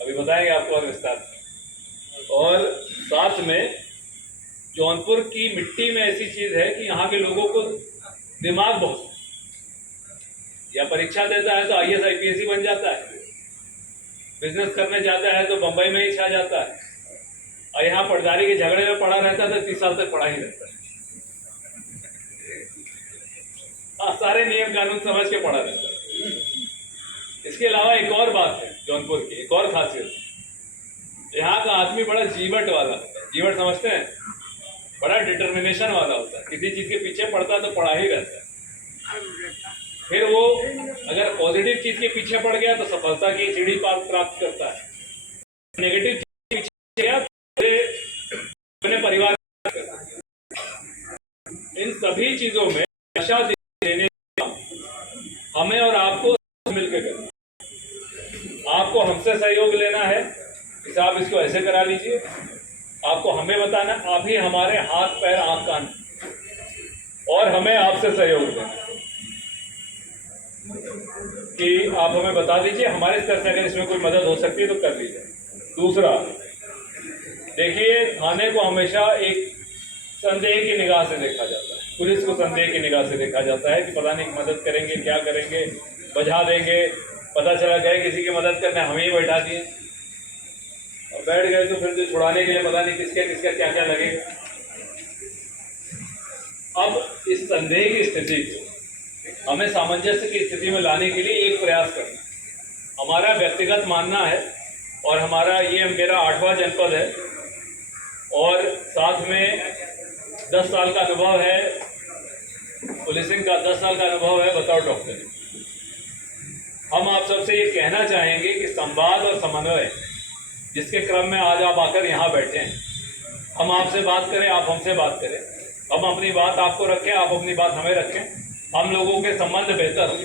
अभी बताएंगे आपको और विस्तार में। और साथ में जौनपुर की मिट्टी में ऐसी चीज है कि यहाँ के लोगों को दिमाग बहुत है, या परीक्षा देता है तो IAS IPS ही बन जाता है, बिजनेस करने जाता है तो बंबई में ही छा जाता है, और यहाँ पटदारी के झगड़े में पड़ा रहता है तो 30 साल तक पड़ा ही रहता है। हाँ, सारे नियम कानून समझ के पड़ा रहता है। इसके अलावा एक और बात है जौनपुर की, एक और खासियत, यहाँ का आदमी बड़ा जीवट वाला होता है। जीवट समझते हैं? बड़ा डिटर्मिनेशन वाला होता है, किसी चीज के पीछे पड़ता है तो पड़ा ही रहता है। फिर वो अगर पॉजिटिव चीज के पीछे पड़ गया तो सफलता की सीढ़ी प्राप्त करता है, नेगेटिव चीज के पीछे गया तो अपने परिवार। इन सभी चीजों में आशा देने हमें और आपको मिलकर करना। आपको हमसे सहयोग लेना है कि साहब इसको ऐसे करा लीजिए, आपको हमें बताना, आप ही हमारे हाथ पैर आंख कान, और हमें आपसे सहयोग देना कि आप हमें बता दीजिए, हमारे स्तर से अगर इसमें कोई मदद हो सकती है तो कर लीजिए। दूसरा, देखिए, थाने को हमेशा एक संदेह की निगाह से देखा जाता है, पुलिस को संदेह की निगाह से देखा जाता है कि पता नहीं मदद करेंगे, क्या करेंगे, बजा देंगे, पता चला गए किसी की मदद करने हमें ही बैठा दिए और बैठ गए तो फिर तो छुड़ाने के लिए पता नहीं किसका किसका क्या क्या लगेगा। अब इस संदेह की स्थिति को हमें सामंजस्य की स्थिति में लाने के लिए एक प्रयास करना हमारा व्यक्तिगत मानना है, और हमारा ये मेरा 8वां जनपद है, और साथ में 10 साल का अनुभव है, पुलिसिंग का 10 साल का अनुभव है बतौर डॉक्टर। हम आप सबसे ये कहना चाहेंगे कि संवाद और समन्वय जिसके क्रम में आज आप आकर यहाँ बैठे हैं, हम आपसे बात करें, आप हमसे बात करें, हम अपनी बात आपको रखें, आप अपनी बात हमें रखें, हम लोगों के संबंध बेहतर हो,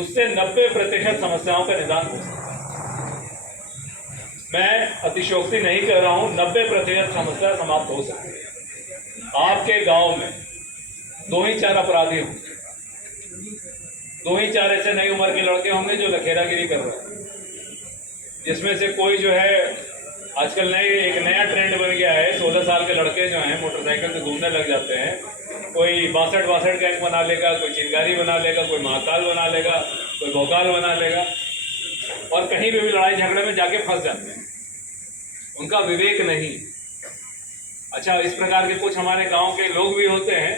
उससे 90% समस्याओं का निदान हो सकता है। मैं अतिशयोक्ति नहीं कर रहा हूं, 90% समस्या समाप्त हो सकती है। आपके गांव में 2 ही 4 अपराधी होंगे, 2 ही 4 ऐसे नई उम्र के लड़के होंगे जो लखेरागिरी कर रहे हैं, जिसमें से कोई जो है आजकल एक नया ट्रेंड बन गया है, 16 साल के लड़के जो हैं मोटरसाइकिल से घूमने लग जाते हैं, कोई 62 गैंग बना लेगा, कोई चिंगारी बना लेगा, कोई महाकाल बना लेगा, कोई भोकाल बना लेगा, और कहीं भी लड़ाई झगड़े में जाके फंस जाते हैं, उनका विवेक नहीं। अच्छा, इस प्रकार के कुछ हमारे गांव के लोग भी होते हैं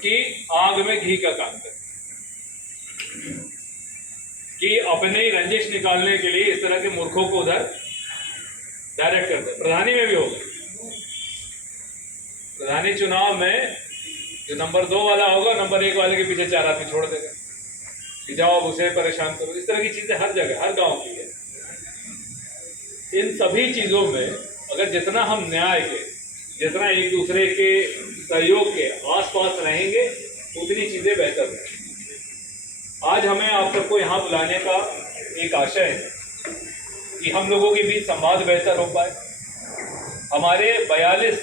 कि आग में घी का काम करते हैं, कि अपने ही रंजिश निकालने के लिए इस तरह के मूर्खों को उधर डायरेक्ट करते हैं। प्रधानी में भी होगा, प्रधानी चुनाव में जो नंबर 2 वाला होगा, नंबर 1 वाले के पीछे 4 आदमी छोड़ देगा कि जाओ अब उसे परेशान करो। इस तरह की चीजें हर जगह, हर गांव की है। इन सभी चीजों में अगर जितना हम न्याय के, जितना एक दूसरे के सहयोग के आसपास रहेंगे, उतनी चीजें बेहतर रहेंगी। आज हमें आप सबको यहाँ बुलाने का एक आशय है कि हम लोगों के बीच संवाद बेहतर हो पाए। हमारे 42